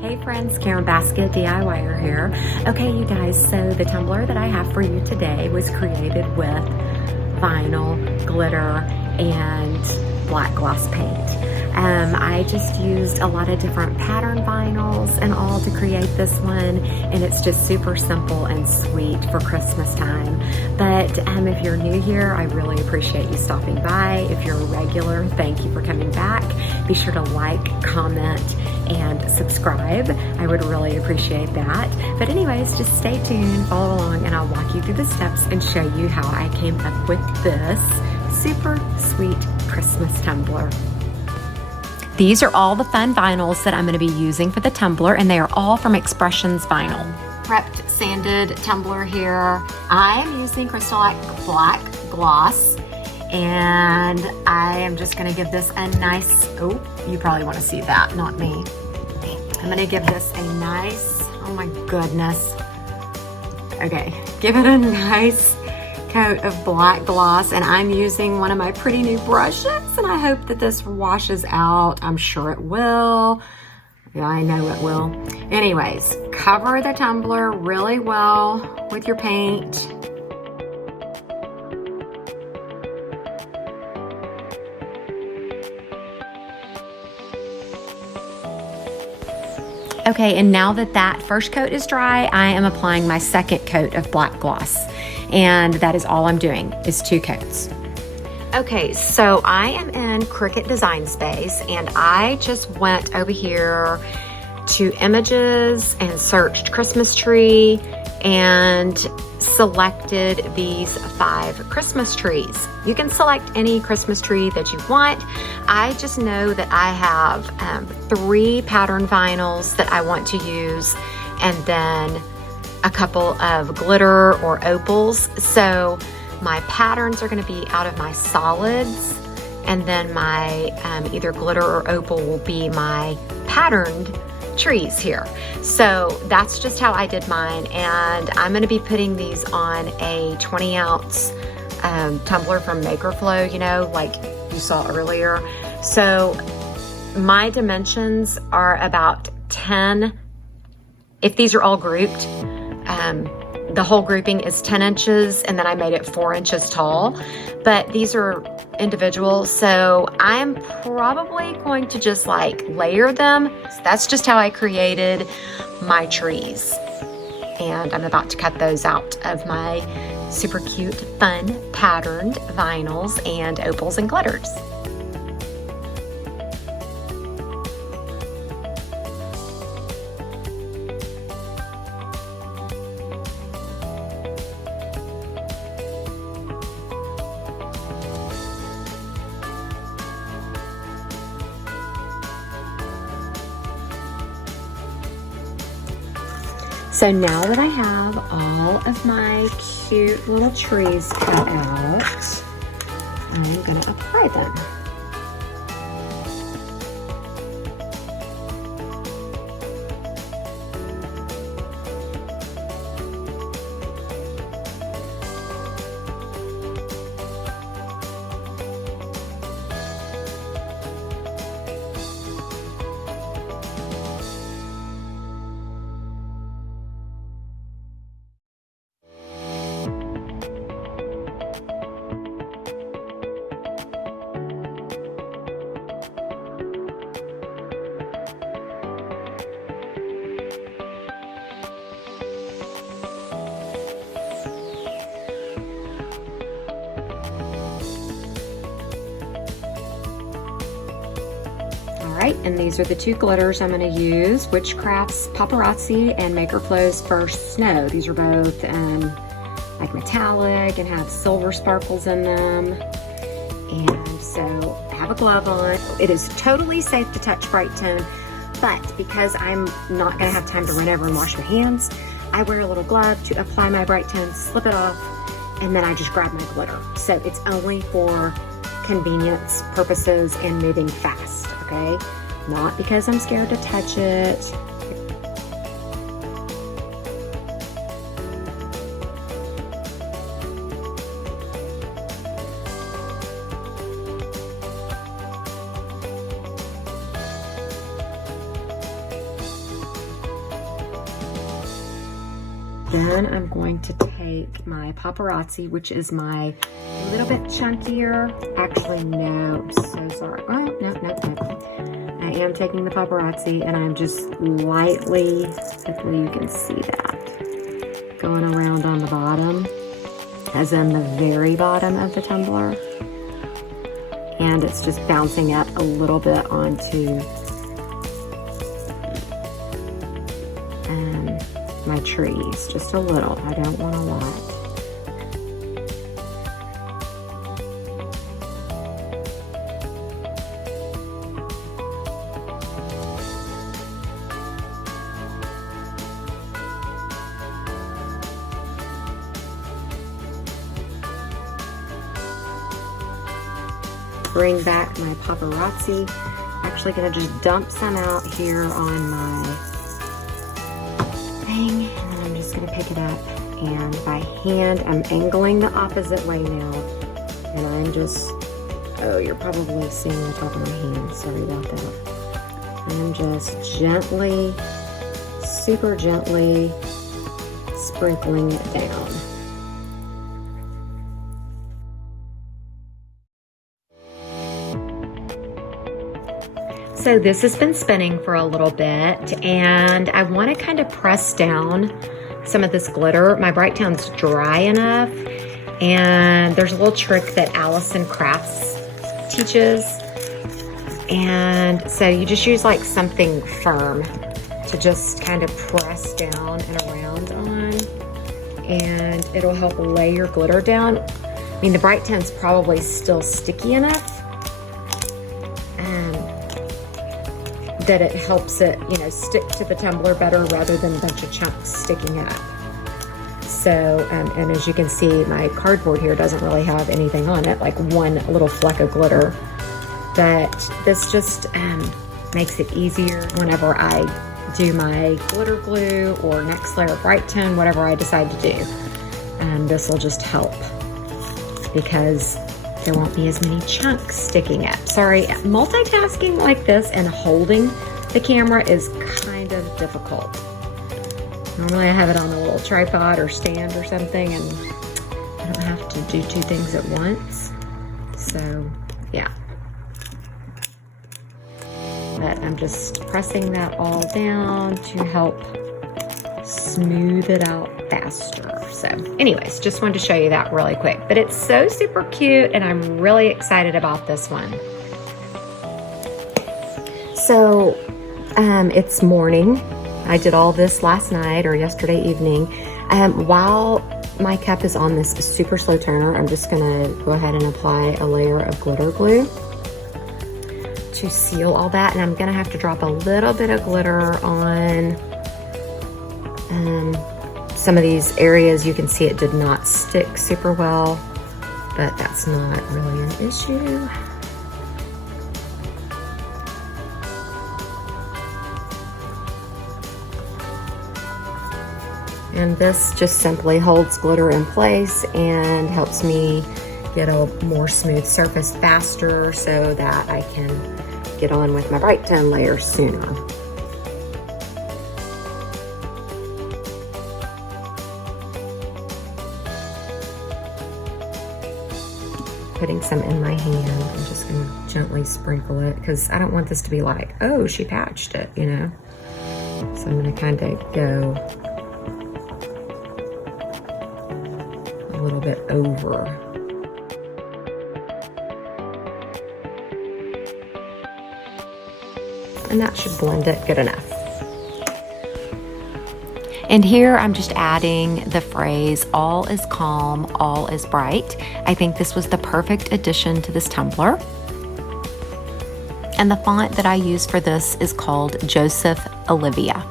Hey friends, Karen Basket DIYer here. Okay, you guys, so the tumbler that I have for you today was created with vinyl, glitter, and black gloss paint. I just used a lot of different pattern vinyls and all to create this one, and it's just super simple and sweet for Christmas time. But if you're new here, I really appreciate you stopping by. If you're a regular, thank you for coming back. Be sure to like, comment, and subscribe. I would really appreciate that. But anyways, just stay tuned, follow along, and I'll walk you through the steps and show you how I came up with this super sweet Christmas tumbler. These are all the fun vinyls that I'm going to be using for the tumbler, and they are all from Expressions Vinyl. Prepped sanded tumbler here. I am using Crystalac black gloss, and I am just going to give this a nice, oh, you probably want to see that, not me. I'm going to give this a nice, oh my goodness. Okay, give it a nice coat of black gloss, and I'm using one of my pretty new brushes, and I hope that this washes out. I'm sure it will. Yeah, I know it will. Anyways, cover the tumbler really well with your paint. Okay, and now that that first coat is dry, I am applying my second coat of black gloss. And that is all I'm doing, is 2 coats. Okay, so I am in Cricut Design Space, and I just went over here to Images and searched Christmas tree and selected these 5 Christmas trees. You can select any Christmas tree that you want. I just know that I have 3 pattern vinyls that I want to use, and then a couple of glitter or opals. So my patterns are going to be out of my solids, and then my either glitter or opal will be my patterned trees here. So that's just how I did mine, and I'm going to be putting these on a 20-ounce tumbler from Makerflow, you know, like you saw earlier. So my dimensions are about 10. If these are all grouped, the whole grouping is 10 inches, and then I made it 4 inches tall, but these are individual, so I'm probably going to just like layer them. So that's just how I created my trees, and I'm about to cut those out of my super cute, fun, patterned vinyls and opals and glitters. So now that I have all of my cute little trees cut out, I'm going to apply them. Right, and these are the 2 glitters I'm going to use, Witchcraft's Papparazi and Makerflow's First Snow. These are both like metallic and have silver sparkles in them. And so I have a glove on. It is totally safe to touch Brite Tone, but because I'm not going to have time to run over and wash my hands, I wear a little glove to apply my Brite Tone, slip it off, and then I just grab my glitter. So it's only for convenience purposes and moving fast, okay? Not because I'm scared to touch it. Then I'm going to take my Papparazi, which is my little bit chunkier. Actually, no, I'm so sorry. Oh, no. I am taking the Papparazi, and I'm just lightly, hopefully you can see that, going around on the bottom, as in the very bottom of the tumbler. And it's just bouncing up a little bit onto my trees, just a little. I don't want a lot. Bring back my Papparazi. Actually gonna just dump some out here on my thing, and then I'm just gonna pick it up, and by hand, I'm angling the opposite way now, and I'm just, oh, you're probably seeing the top of my hand, sorry about that. I'm just gently, super gently sprinkling it down. So this has been spinning for a little bit, and I want to kind of press down some of this glitter. My Bright Town's dry enough, and there's a little trick that Allison Crafts teaches. And so you just use like something firm to just kind of press down and around on, and it'll help lay your glitter down. I mean, the Bright Town's probably still sticky enough that it helps it, you know, stick to the tumbler better rather than a bunch of chunks sticking up. So, and as you can see, my cardboard here doesn't really have anything on it, like one little fleck of glitter. But this just makes it easier whenever I do my glitter glue or next layer of Bright Tone, whatever I decide to do. This will just help because there won't be as many chunks sticking up. Sorry, multitasking like this and holding the camera is kind of difficult. Normally I have it on a little tripod or stand or something, and I don't have to do two things at once. So, yeah. But I'm just pressing that all down to help smooth it out faster. So anyways, just wanted to show you that really quick, but it's so super cute, and I'm really excited about this one. So it's morning. I did all this last night or yesterday evening. While my cup is on this super slow turner, I'm just gonna go ahead and apply a layer of glitter glue to seal all that, and I'm gonna have to drop a little bit of glitter on some of these areas. You can see it did not stick super well, but that's not really an issue. And this just simply holds glitter in place and helps me get a more smooth surface faster so that I can get on with my Bright Tone layer sooner. Putting some in my hand, I'm just gonna gently sprinkle it because I don't want this to be like, oh, she patched it, you know? So I'm gonna kind of go a little bit over. And that should blend it good enough. And here I'm just adding the phrase, all is calm, all is bright. I think this was the perfect addition to this tumbler. And the font that I use for this is called Joseph Olivia.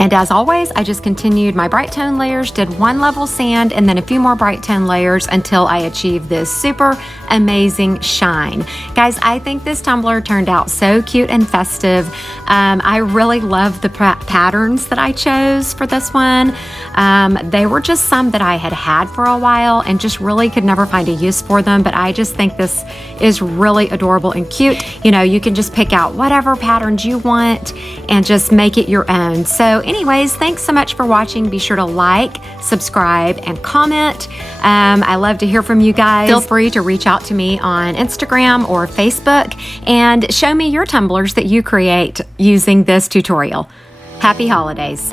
And as always, I just continued my Bright Tone layers, did one level sand, and then a few more Bright Tone layers until I achieved this super amazing shine. Guys, I think this tumbler turned out so cute and festive. I really love the patterns that I chose for this one. They were just some that I had for a while and just really could never find a use for them, but I just think this is really adorable and cute. You know, you can just pick out whatever patterns you want and just make it your own. So anyways, thanks so much for watching. Be sure to like, subscribe, and comment. I love to hear from you guys. Feel free to reach out to me on Instagram or Facebook and show me your tumblers that you create using this tutorial. Happy holidays.